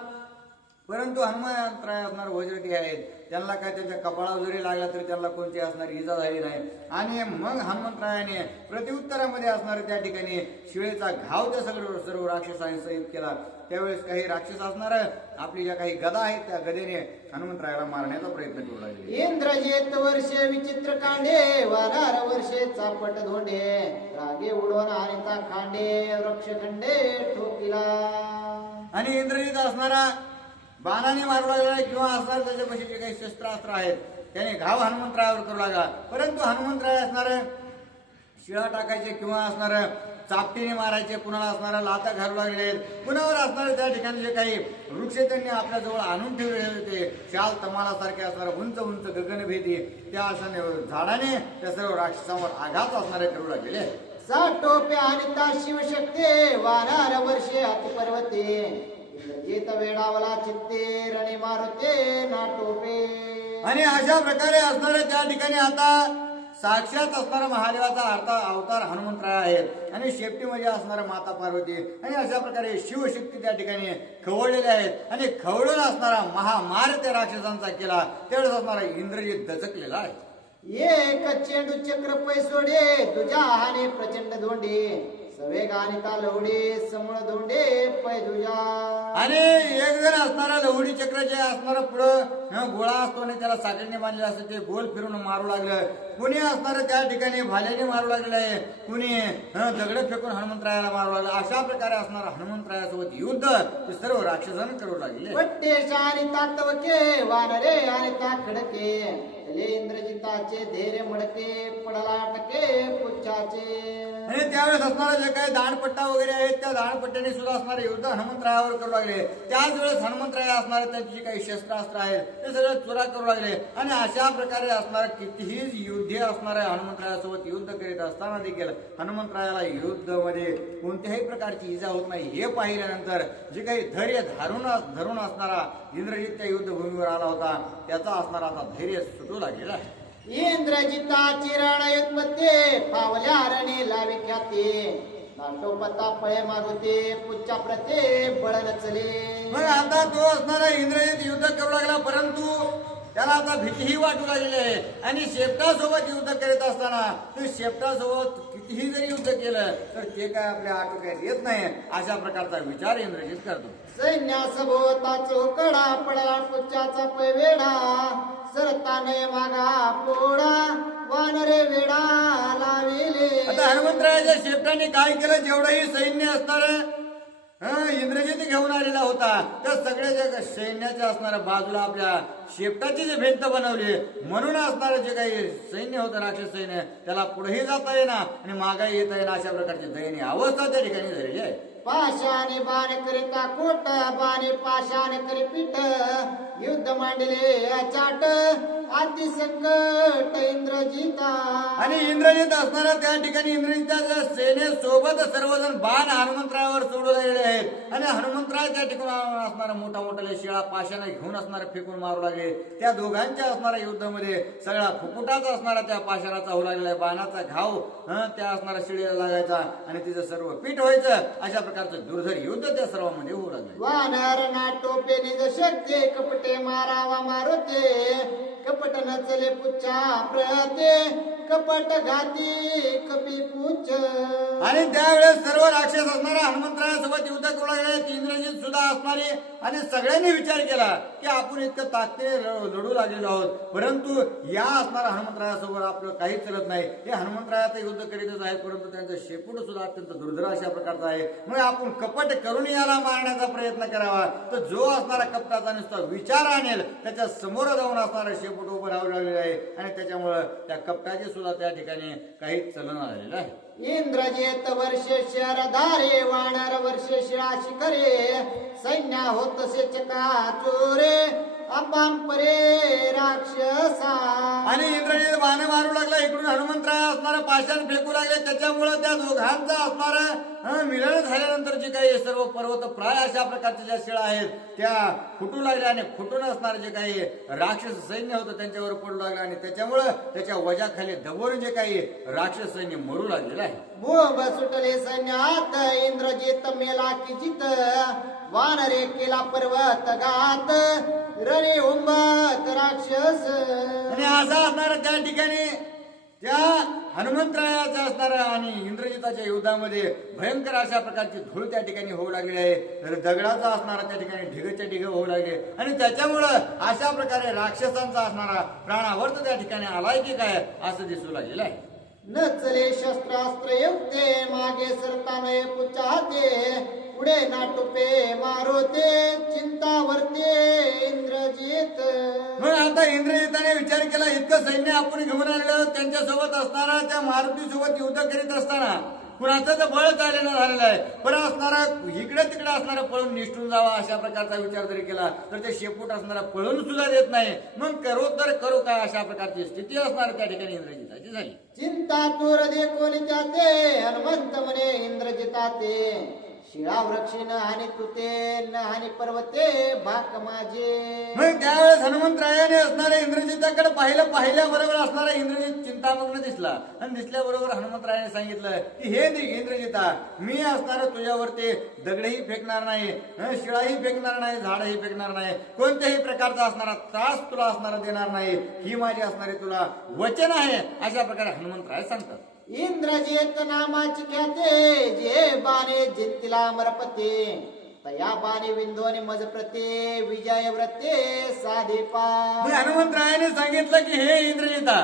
परंतु हनुमंतराय असणार वज्रटी आहेत त्यांना काय त्यांच्या कपाळावर जरी लागला तरी त्यांना कोणती असणारी इजा झाली नाही. आणि मग हनुमंतरायाने प्रत्युत्तरामध्ये असणारे त्या ठिकाणी शिळेचा घाव त्या सर्व राक्षसांनी सहित केला. त्यावेळेस काही राक्षस असणार आपली ज्या काही गदा आहेत त्या गदेने हनुमंतरायाला मारण्याचा प्रयत्न करू लागले. इंद्रजित वर्षे विचित्र कांडे वानर वर्षे चापट धोंडे रागे उडवण आणि ता खांडे वृक्षखंडे ठोकिला. आणि इंद्रजित असणारा बाणाने मारू लागला किंवा असणार त्याच्यापाशी जे काही शस्त्रास्त्र आहेत त्याने घाव हनुमंतरायावर करू लागला. परंतु हनुमंतराय असणार शिळा टाकायचे किंवा असणार चापटीने मारायचे पुन्हा असणारा लाता घालू लागले. पुन्हावर असणारे त्या ठिकाणी जे काही वृक्ष त्यांनी आपल्या जवळ आणून ठेवलेले होते शाल तमालासारखे असणारे उंच उंच गगनभेदी त्या अशा झाडाने त्या सर्व राक्षसांवर आघात असणारे करू लागलेले. साठोपे आणि ता शिवशक्ती वानर वर्षे अतिपर्वते इंद्रजित वेडावला चित्ते रणे मारुते नाटोपे. आणि अशा प्रकारे असणारे त्या ठिकाणी आता साक्षात असणारा महादेवाचा अवतार हनुमंतराय आहेत आणि शेपटीमध्ये असणारा माता पार्वती आणि अशा प्रकारे शिवशक्ती त्या ठिकाणी खवळलेल्या आहेत. आणि खवळून असणारा महामार त्या राक्षसांचा केला. त्यावेळेस असणारा इंद्रजित दचकलेला आहे. एक चेंडू चक्र पैसोडे तुझ्या हाने प्रचंड धोंडे सवेगाने ता लवडे समूळ धोंडे पैदुजा. आणि एक जण असणारा लवडी चक्र जे असणारा पुढं गोळा असतो आणि त्याला साखळीने बांधलेला असतं ते गोल फिरून मारू लागलं. कुणी असणारं त्या ठिकाणी भाल्याने मारू लागलेलं आहे कुणी दगड फेकून हनुमंतरायाला मारू लागलं. अशा प्रकारे असणारा हनुमंतरायासोबत युद्ध ते सर्व राक्षसांनी करू लागले. पट्टेश आणि तातवके वानरे आणि ता खडके इंद्रजिताचे धैर्य मडके पडला टके पुच्छाचे. आणि त्यावेळेस असणारे जे काही दाणपट्टा वगैरे आहेत त्या दाणपट्ट्याने सुद्धा असणारे युद्ध हनुमंतरायावर करू लागले. त्याच वेळेस हनुमंतराय असणारे त्यांची जी काही शस्त्रास्त्र आहेत ते सगळे चुरा करू लागले. आणि अशा प्रकारे असणारे कितीही युद्धे असणाऱ्या हनुमंतरायासोबत युद्ध करीत असताना देखील हनुमंतरायाला युद्धामध्ये कोणत्याही प्रकारची इजा होत नाही हे पाहिल्यानंतर जे काही धैर्य धरून असणारा इंद्रजित त्या युद्धभूमीवर आला होता त्याचा असणारा आता धैर्य सुटू लागलेला आहे. इंद्रजिताची रणयुत्पत्ते पावल्या रणे लावी ख्याते नाटोपता पळे मागुते पुच्चा प्रते बळन चले. मग आता तो असणारा इंद्रजित युद्ध करू लागला परंतु त्याला आता भीतीही वाटू लागलेली आहे. आणि शेपटासोबत युद्ध करीत असताना तो शेपटासोबत कितीही जरी युद्ध केलं तर ते काय आपल्या आटोक्यात येत नाही अशा प्रकारचा विचार इंद्रजित करतो. सैन्यासभोवता चोकडा पडला पुच्चाचा पैवेडा सरताने मागा पोडा वानरे वेडा लाविले. आता हनुमंतरायाच्या शेपटाने काय केलं जेवढंही सैन्य असणार इंद्रजित घेऊन आलेला होता त्या सगळ्या ज्या सैन्याच्या असणाऱ्या बाजूला आपल्या शेपटाची जी भिंत बनवली म्हणून असणारं जे काही सैन्य होतं राक्षस सैन्य त्याला पुढेही जाता येणार आणि मागाही येता येणार अशा प्रकारची दयनीय अवस्था त्या ठिकाणी झालेली आहे. पाशाने बाण करिता कोट बाणे पाशाने करी पीठ युद्ध मांडले अचाट अतिसंकट इंद्रजिता. आणि इंद्रजित असणारा त्या ठिकाणी इंद्रजिताच्या सेनेसोबत सर्वजण बाण हनुमंतरायावर सोडू लागलेले आहेत. आणि हनुमंतराय त्या ठिकाणी असणारा मोठा मोठा शिळा पाशाने घेऊन असणारा फेकून मारू लागले. त्या दोघांच्या असणाऱ्या युद्धामध्ये सगळा फुकुटाचा असणारा त्या पाशाराचा होऊ लागलेला बाणाचा घाव त्या असणाऱ्या शिळेला लागायचा आणि तिचं सर्व पीठ व्हायचं. अशा प्रकारचं दुर्धर युद्ध त्या सर्वांमध्ये होऊ लागले. वानर नाटोपे निज शक्ती कपटे मारावा मारुते कपट नचले पुच्चा प्रते कपट घाती कपी पुच्छ. आणि त्यावेळेस सर्व राक्षस असणाऱ्या हनुमंतरायासोबत युद्ध करू लागले. इंद्रजित सुद्धा असणारे आणि सगळ्यांनी विचार केला की आपण इतकं ताकदीने लढू लागलेलो आहोत परंतु या असणाऱ्या हनुमंतरायासोबत आपलं काहीच चलत नाही. हे हनुमंतरायाचं युद्ध करीतच आहेत परंतु त्यांचं शेपूट सुद्धा अत्यंत दुर्धर अशा प्रकारचा आहे. मग आपण कपट करून याला मारण्याचा प्रयत्न करावा तर जो असणारा कपटाचा नुसता विचार आणेल त्याच्या समोर जाऊन असणारा शेपूट कपट उभं राहू लागलेलं आहे आणि त्याच्यामुळं त्या कपटाचे सुद्धा त्या ठिकाणी काही चलन झालेलं आहे. इंद्रजित वर्षे शरधारे वानर वर्षे शिळा शिखरे सैन्य होतसे चकाचोरे अपांपरे राक्षसा. आणि इंद्रजित बाण मारू लागला, इकडून हनुमंतराय असणारा पाषाण फेकू लागले. त्याच्यामुळं त्या दोघांचा असणारा मिलन झाल्यानंतर जे काही सर्व पर्वत प्राय अशा प्रकारच्या ज्या शिळा आहेत त्या फुटू लागल्या आणि फुटून असणारे जे काही राक्षस सैन्य होतं त्यांच्यावर पडू लागलं आणि त्याच्यामुळं त्याच्या वजाखाली दबवून जे काही राक्षस सैन्य मरू लागलेलं आहे. भूब सुटले सैन्यात इंद्रजित मेला किजित वानरे केला पर्वत घात रणे उंबत राक्षस. आणि असा असणारा त्या ठिकाणी त्या हनुमंतरायाचा असणारा आणि इंद्रजिताच्या युद्धामध्ये भयंकर अशा प्रकारची धूळ त्या ठिकाणी होऊ लागली आहे. तर दगडाचा असणारा त्या ठिकाणी ढिगच्या ढिग होऊ लागले आणि त्याच्यामुळं अशा प्रकारे राक्षसांचा असणारा प्राणावर्त त्या ठिकाणी आलाय की काय असं दिसू लागलेलं आहे. नचले शस्त्रास्त्र युक्ते मागे सरताने पुचाते पुढे नाटुपे मारोते चिंतावरते इंद्रजित. मग आता इंद्रजिताने विचार केला, इतकं सैन्य आपण घेऊन आलेलो त्यांच्यासोबत असताना त्या मारुती सोबत युद्ध करीत असताना कुणाचं तर बळ चालेलं झालेलं आहे. परत असणारा इकडे तिकडे असणारा पळून निष्ठून जावा अशा प्रकारचा विचार जरी केला तर ते शेपूट असणारा पळून सुद्धा देत नाही. मग करू तर करू काय अशा प्रकारची स्थिती असणार त्या ठिकाणी इंद्रजिताची झाली. चिंता तूर दे कोणी त्याते हनुमंत म्हणे इंद्रजिताते शिळा वृक्षीन हानी तुते न हानी पर्वते भाक माझे. मग त्यावेळेस हनुमंतरायाने असणाऱ्या इंद्रजिताकडे पाहिल्याबरोबर असणारा इंद्रजित चिंतामग्न दिसला आणि दिसल्याबरोबर हनुमंतरायाने सांगितलं की हे इंद्रजिता, मी असणार तुझ्यावरती दगडही फेकणार नाही, शिळाही फेकणार नाही, झाडही फेकणार नाही, कोणत्याही प्रकारचा असणारा त्रास तुला असणारा देणार नाही, ही माझी असणारी तुला वचन आहे अशा प्रकारे हनुमंतराय सांगतात. इंद्रजित नामाची ख्याते जे बाणे जिंतिला अमरपते तया बाणे विंदोनी मजप्रते विजय व्रते साधेपा. हनुमंतरायाने सांगितलं की हे इंद्रजिता,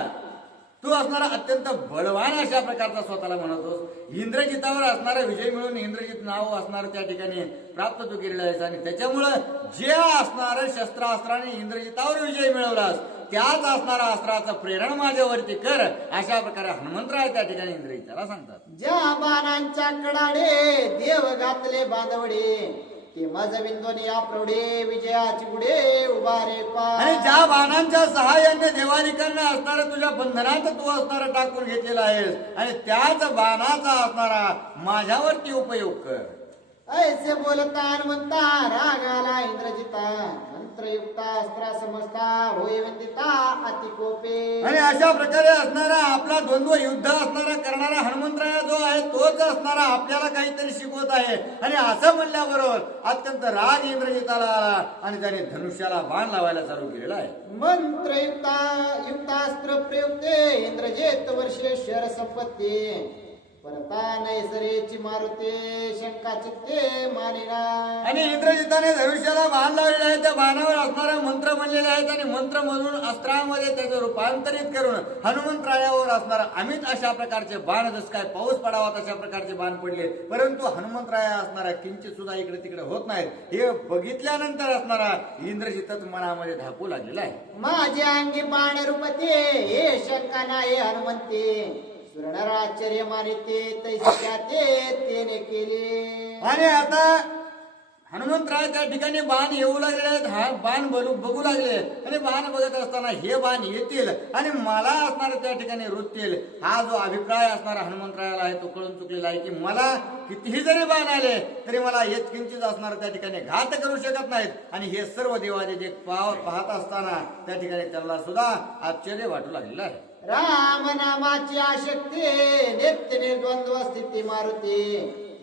तू असणारा अत्यंत बलवान अशा प्रकारचा स्वतःला म्हणतोस. इंद्रजितावर असणारा विजय मिळून इंद्रजित नाव असणार त्या ठिकाणी प्राप्त तू केलेला आहेस आणि त्याच्यामुळं जे असणारं शस्त्रास्त्राने इंद्रजितावर विजय मिळवलास त्याच असणारा अस्त्राचं प्रेरण माझ्यावरती कर अशा प्रकारे हनुमंतराय त्या ठिकाणी इंद्रजिताला सांगतात. ज्या बाणांच्या कडाडे देव घातले बांधवडे ते माझ विंदोनी या प्रौढे विजयाची पुढे उभारे पा. आणि ज्या बाणांच्या सहाय्याने देवाधिकांना असणारा तुझ्या बंधनात तू असणारा टाकून घेतलेला आहेस आणि त्याच बाणाचा असणारा माझ्यावरती उपयोग कर. ऐसे बोलता हनुमंता रागाला इंद्रजिता मंत्रयुक्ता अस्त्रा समजता होय वंदिता अतिकोपे. आणि अशा प्रकारे असणारा आपला द्वंद्व युद्ध असणारा करणारा हनुमंतराय जो आहे तोच असणारा आपल्याला काहीतरी शिकवत आहे. आणि असं म्हणल्याबरोबर अत्यंत राग इंद्रजिताला आला आणि त्याने धनुष्याला बाण लावायला चालू केलेला आहे. मंत्रयुक्ता युक्तास्त्र प्रयुक्ते इंद्रजित वर्षे शर संपत्ती परता नैसरेची मारुते शंका चित्ते मानिना. आणि इंद्रजिताने धनुष्याला बाण लावलेले आहे, त्या बाणावर असणारे मंत्र म्हणलेले आहेत आणि मंत्र म्हणून अस्त्रामध्ये त्याचं रूपांतरित करून हनुमंतरायावर असणारा अमित अशा प्रकारचे बाण जसं काय पाऊस पडावा तशा प्रकारचे बाण पडले. परंतु हनुमंतराया असणारा किंचित सुद्धा इकडे तिकडे होत नाहीत. हे बघितल्यानंतर असणारा इंद्रजितच मनामध्ये धाकू लागलेला आहे. माझ्या अंगी बाण रूपते हे शंका नाही हनुमंते आश्चर्य मानिते तैसे तेने केले. आणि आता हनुमंतराय त्या ठिकाणी बाण येऊ लागले आहेत. हा बाण बघू लागले आणि बाण बघत असताना हे बाण येतील आणि मला असणार त्या ठिकाणी रुततील हा जो अभिप्राय असणारा हनुमंतरायाला आहे तो कळून चुकलेला आहे की मला कितीही जरी बाण आले तरी मला हेच किंचित असणार त्या ठिकाणी घात करू शकत नाहीत. आणि हे सर्व देवाचे पाहत असताना त्या ठिकाणी त्याला सुद्धा आश्चर्य वाटू लागलेलं आहे. राम नामाची आशक्ती नित्य निर्द्वंद्व स्थिती मारुती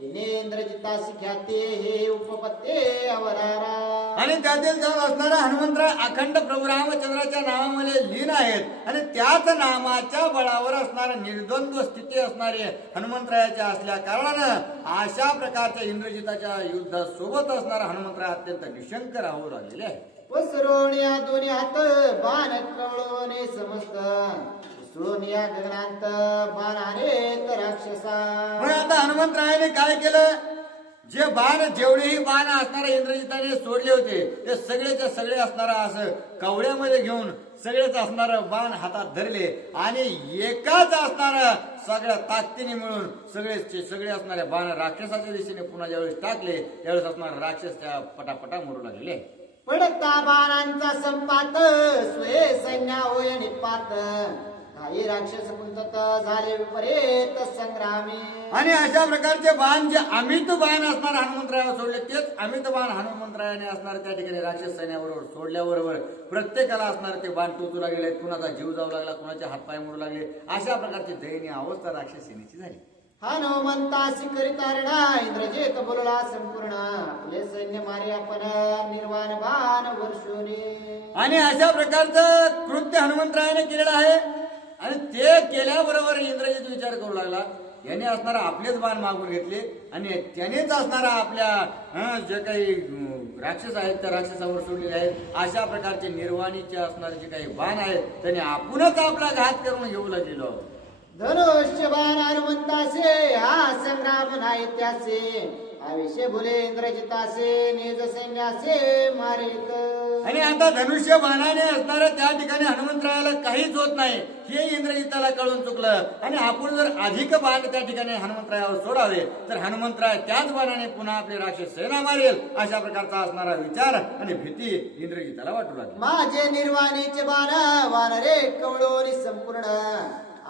इंद्रजितासी ख्याते हे उपपत्ते अवरारा. आणि त्यातील त्यात असणारा हनुमंतराय अखंड प्रभू रामचंद्राच्या नावामध्ये लीन आहेत आणि त्याच नामाच्या बळावर असणारे निर्द्वंद्व स्थिती असणारे हनुमंतरायाच्या असल्या कारणानं अशा प्रकारच्या इंद्रजिताच्या युद्धासोबत असणारा हनुमंतराय अत्यंत निशंक राहू लागलेले आहे. पसरोण्या दोन्ही हात बाण कळवणे समस्त सोनिया गगनांत बाणाने तर राक्षसा. पण आता हनुमंतरायाने काय केलं, जे बाण जेवढेही बाण असणारे इंद्रजिताने सोडले होते ते सगळेचे सगळे असणारा असं कवड्यामध्ये घेऊन सगळेच असणारं बाण हातात धरले आणि एकाच असणारं सगळ्या ताकदीने मिळून सगळे असणारे बाण राक्षसाच्या दिशेने पुन्हा ज्यावेळेस टाकले त्यावेळेस असणारे राक्षस त्या पटापटा मरू लागले. पडता बाणांचा संपात स्वये सैन्या होय निपात काही राक्षस कुंतत झाले विपरीत संग्रामी. आणि अशा प्रकारचे बाण जे अमित बाण असणार हनुमंतरायावर सोडले तेच अमित बाण हनुमंतरायाने असणार त्या ठिकाणी राक्षस सैन्याबरोबर सोडल्याबरोबर प्रत्येकाला असणार ते बाण टोचू लागले, कुणाचा जीव जाऊ लागला, कुणाचे हातपाय मोडू लागले. अशा प्रकारची दयनीय अवस्था राक्षस सेनेची झाली. हनुमंतासी करितारणा इंद्रजित बोलला संपूर्ण आपले सैन्य मारे आपण निर्वाण बाण वर्षोनी. आणि अशा प्रकारचं कृत्य हनुमंतरायाने केलेलं आहे. आणि ते केल्याबरोबर इंद्रजित विचार करू लागला याने असणारा आपलेच बाण मागून घेतले आणि त्यानेच असणारा आपल्या जे काही राक्षस आहेत त्या राक्षसावर सोडलेले आहेत. अशा प्रकारचे निर्वाणीचे असणारे जे काही बाण आहेत त्याने आपणच आपला घात करून घेऊ लागलेलो. धनुष्य बाण हनुमंतासे हा संग्राम नाही त्यासे आविषय बोले इंद्रजितासे निज सैन्यासे मारित. आणि आता धनुष्य बाणाने असणाऱ्या त्या ठिकाणी हनुमंतरायाला काहीच होत नाही हे इंद्रजिताला कळून चुकलं. आणि आपण जर अधिक बाण त्या ठिकाणी हनुमंतरायावर सोडावे तर हनुमंतराय त्याच बाणाने पुन्हा आपले राक्षस सेना मारेल अशा प्रकारचा असणारा विचार आणि भीती इंद्रजिताला वाटू लागली. माझे निर्वाणीचे बाण वानरे कवळोनी संपूर्ण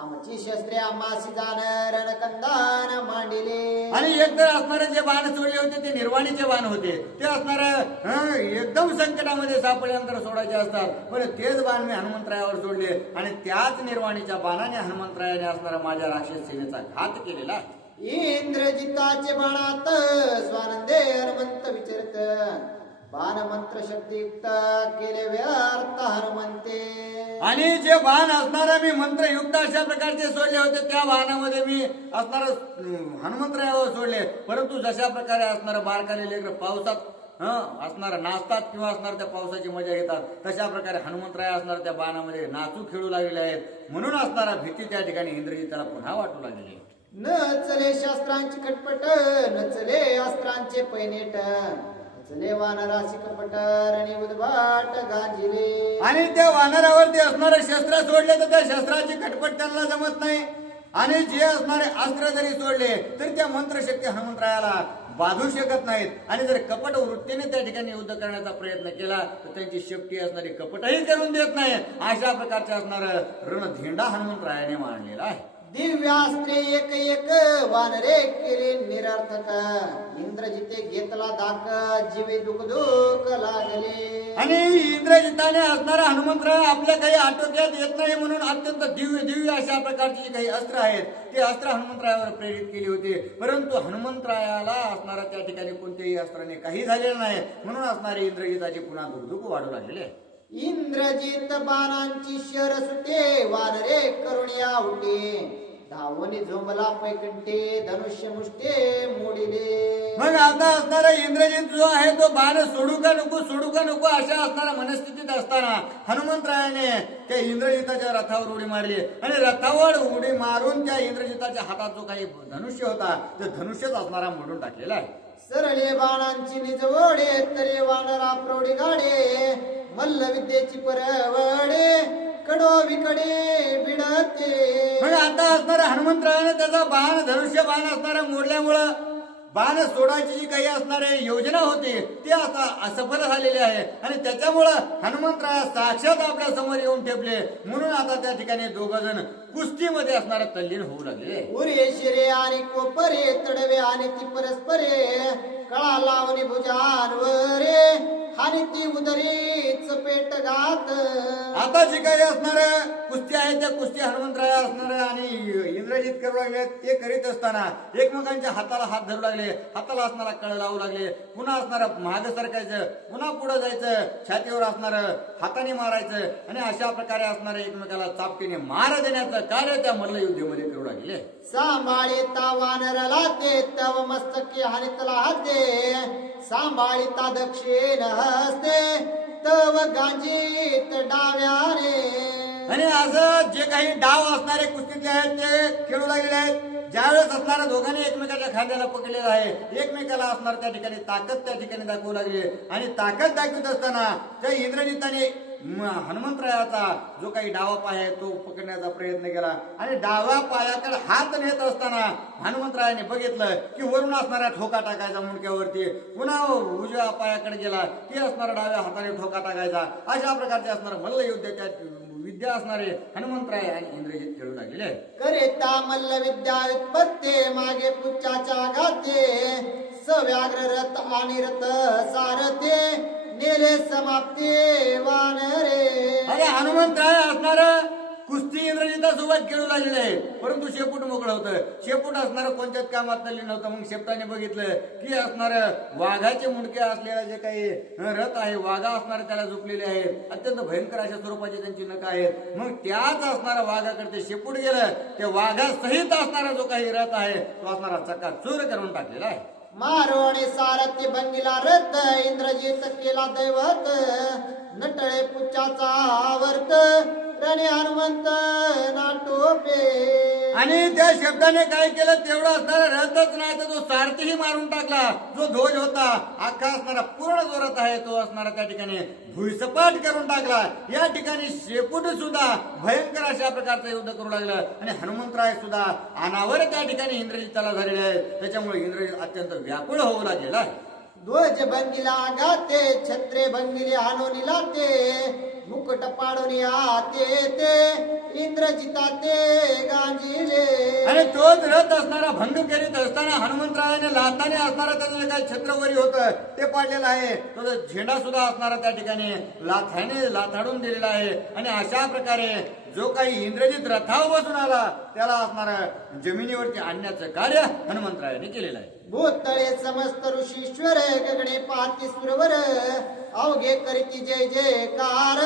आमची शस्त्रे आम्हासी जाण रणकंदान मांडिले. आणि एकतर असणारे जे बाण सोडले होते ते निर्वाणीचे बाण होते. ते असणारे एकदम संकटामध्ये सापडल्यानंतर सोडायचे असतात. पण तेच बाण मी हनुमंतरायावर सोडले आणि त्याच निर्वाणीच्या बाणाने हनुमंतरायाने असणारा माझ्या राक्षस सेनेचा घात केलेला. इंद्रजिताचे बाणात स्वानंदे हनुमंत विचरत बाण मंत्र शक्तियुक्त केले व्यर्थ हनुमंते. आणि जे बाण असणारा मी मंत्रयुक्त अशा प्रकारचे सोडले होते त्या बाणामध्ये मी असणार हनुमंतरायावर सोडले. परंतु जशा प्रकारे असणार बारकाले लेकर पावसात असणार नाचतात किंवा असणार त्या पावसाची मजा घेतात तशा प्रकारे हनुमंतराय असणार त्या बाणामध्ये नाचू खेळू लागलेले आहेत. म्हणून असणारा भीती त्या ठिकाणी इंद्रजिताला पुन्हा वाटू लागली. न चले शास्त्रांची खटपट न चले अस्त्रांचे पैनेट चले वानरासी कपट आणि उद्भाट गांजिले. आणि त्या वानरावरती असणारे शस्त्र सोडले तर त्या शस्त्राची खटपट त्यांना जमत नाही. आणि जे असणारे अस्त्र जरी सोडले तरी त्या मंत्रशक्ती हनुमंतरायाला बाधू शकत नाहीत. आणि जर कपट वृत्तीने त्या ठिकाणी युद्ध करण्याचा प्रयत्न केला तर त्यांची शेपटी असणारी कपटही करून देत नाही. अशा प्रकारचे असणार रणधेंडा हनुमंतरायाने मांडलेला आहे. दिव्यास्त्रे एक एक वानरे केले निरर्थक इंद्रजिते घेतला दाक जीवे दुख दुख लागले. आणि इंद्रजिताने असणारा हनुमंतराय आपल्या काही आटोक्यात येत नाही म्हणून अत्यंत दिव्य दिव्य अशा प्रकारची काही अस्त्र आहेत ते अस्त्र हनुमंतरायावर प्रेरित केली होती. परंतु हनुमंतरायाला असणारा त्या ठिकाणी कोणत्याही अस्त्राने काही झालेलं नाही. म्हणून असणारी इंद्रजिताची पुन्हा दुखदुख वाढू लागले. इंद्रजित बाणांची शर सुटे वानरे करुणिया उठे धावणी झोंबला पैकंटे धनुष्य मुष्टे मोडिले. मग आता असणारा इंद्रजित जो आहे तो बाण सोडू का नको अशा असणारा मनस्थितीत असताना हनुमंतरायाने त्या इंद्रजिताच्या रथावर उडी मारली आणि रथावर उडी मारून त्या इंद्रजिताच्या हातात जो काही धनुष्य होता ते धनुष्यच असणारा मोडून टाकलेला आहे. सरळे बाणांची निजवडे तरे वानरा प्रौढी गाडे मल्ल विद्येची परवडे कडो विकडे बिडते. मग आता असणारा हनुमंतरायाने त्याचा बाण धनुष्य बाण असणारा मोडल्यामुळं बाण सोडायची जी काही असणारे योजना होती ती आता असफल झालेली आहे. आणि त्याच्यामुळं हनुमंतराय साक्षात आपल्या समोर येऊन ठेपले. म्हणून आता त्या ठिकाणी दोघ जण कुस्तीमध्ये असणारा तल्लीन होऊ लागले. उरे शिरे आणि कोपरे तडवे आणि ती परस्परे कळा लावणी भुजांवरे आणि ती उदरी चपेट घात. आता जी काही असणार कुस्ती आहे त्या कुस्ती हनुमंतराय असणार आणि इंद्रजित करू लागले. ते करीत असताना एकमेकांच्या हाताला हात धरू लागले, हाताला असणारा कळ लावू लागले. पुन्हा असणारा माग सरकायचं, पुन्हा पुढे जायचं, छातीवर असणार हाताने मारायचं आणि अशा प्रकारे असणारे एकमेकाला चापटीने मार देण्याचं कार्य त्या मल्लयुद्धमध्ये करू लागले. सांभाळिता वानरला ते तव मस्तकी हानितला हाते सांभाळिता दक्षिण हस्ते तव गांजीत डाव्याने आणि असं जे काही डाव असणारे कुस्तीतले आहेत ते खेळू लागलेले आहेत. ज्यावेळेस असणाऱ्या दोघांनी एकमेकाच्या खांद्याला पकडलेलं आहे, एकमेकाला असणार त्या ठिकाणी ताकद त्या ठिकाणी दाखवू लागली आणि ताकद दाखवत असताना त्या इंद्रजिताने हनुमंतरायाचा जो काही डावा पाय आहे तो पकडण्याचा प्रयत्न केला आणि डावा पायाकडे हात नेत असताना हनुमंतरायाने बघितलं की वरून असणारा ठोका टाकायचा मुंडक्यावरती, पुन्हा उजव्या पायाकडे गेला की असणारा डाव्या हाताने ठोका टाकायचा. अशा प्रकारचे असणारे मल्लयुद्धाच्या विद्या असणारे हनुमंतराय आणि इंद्रजित खेळू लागलेले आहे. करिता मल्ल विद्या व्युत्पत्ते मागे पुच्चाच्या गाते सव्याग्र रथ आणि रथ सारथे नेले समाप्ती वानरे. अरे हनुमंतराय असणार कुस्ती इंद्रजितासोबत खेळू लागलेले आहे, परंतु शेपूट मोकळं होतं. शेपूट असणारं कोणत्याच कामात चालले नव्हतं. मग शेपटाने बघितलं की असणार वाघाचे मुंडके असलेला जे काही रथ आहे, वाघा असणारे त्याला झोपलेले आहेत, अत्यंत भयंकर अशा स्वरूपाचे त्यांची नख आहेत. मग त्याच असणारा वाघाकडे ते शेपूट गेलं, त्या वाघासहित असणारा जो काही रथ आहे तो असणारा चक्काचूर करून टाकलेला आहे. मारो आणि सारथी भंगीला रथ इंद्रजित केला दैवत नटळे पुच्चाचा आवर्त रणे हनुमंत नाटोपे. आणि त्या शब्दाने काय केलं, तेवढं असणारा रथच नाही तर तो सारथीही मारून टाकला. जो ध्वज होता अख्खा असणारा पूर्ण जो रथ आहे तो असणारा त्या ठिकाणी भुईसपाट करून टाकला. या ठिकाणी शेपूट सुद्धा भयंकर अशा प्रकारचं युद्ध करू लागलं आणि हनुमंतराय सुद्धा अनावर त्या ठिकाणी इंद्रजिताला झालेले आहेत. त्याच्यामुळे इंद्रजित अत्यंत व्याकुळ होऊ लागलेला आहे. ध्वज भंगीला गाते छत्रे भंगीले हाणून लाते मुकुट पाडून आते ते इंद्रजिताते गांजीले. आणि तोच रथ असणारा भंग करीत असताना हनुमंतरायाने लाथाने असणारा त्याचं जे काही छत्रवरी होतं ते पाडलेलं आहे. तो झेंडा सुद्धा असणारा त्या ठिकाणी लाथाने लाथाडून दिलेला आहे. आणि अशा प्रकारे जो काही इंद्रजित रथावर बसून आला त्याला असणारा जमिनीवरती आणण्याचं कार्य हनुमंतरायाने केलेलं आहे. भूतळे समस्त ऋषीश्वर गगणे पाहती सुरवर अवघे करीती जय जयकार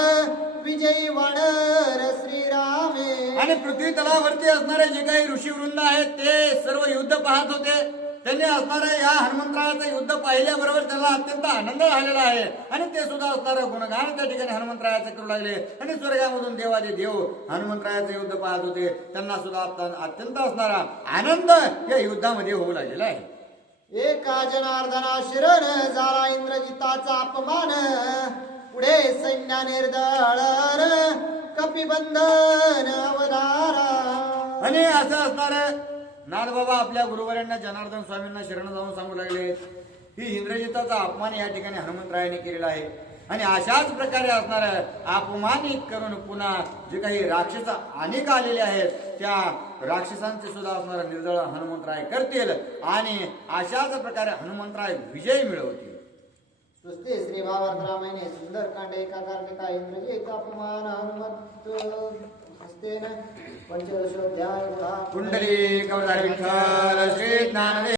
विजयी वाणर श्रीरामे. आणि पृथ्वी तलावरती असणारे जे काही ऋषीवृंद आहेत ते सर्व युद्ध पाहत होते. त्यांनी असणाऱ्या या हनुमंतरायाचं युद्ध पाहिल्याबरोबर त्याला अत्यंत आनंद झालेला आहे आणि ते सुद्धा असणारं गुणगान त्या ठिकाणी हनुमंतरायाचं करू लागले. आणि स्वर्गामधून देवाचे देव हनुमंतरायाचं युद्ध पाहत होते, त्यांना सुद्धा अत्यंत असणारा आनंद या युद्धामध्ये होऊ लागलेला आहे. एका जनार्दना शिरण झाला इंद्रजिताचा अपमान पुढे सैन्या निर्दळ कपिबंधन अवधारा. आणि असं असणार नाथबाबा आपल्या गुरुवर्यांना जनार्दन स्वामींना शरण जाऊन सांगू लागले की इंद्रजिताचा अपमान या ठिकाणी हनुमंतरायाने केलेला आहे. आणि अशाच प्रकारे असणार अपमानित करून पुन्हा जे काही राक्षस अनेक आलेले आहेत त्या राक्षसांचे सुद्धा असणारा निर्दळ हनुमंतराय करतील आणि अशाच प्रकारे हनुमंतराय विजय मिळवतील. सुस्ते श्री भावार्थ रामायणे सुंदरकांड एकाकार्तिका इंद्रजित अपमान हनुमंत हस्तेन पंचदशोध्याय. कुंडली कवदार विठ्ठल श्री ज्ञानदेव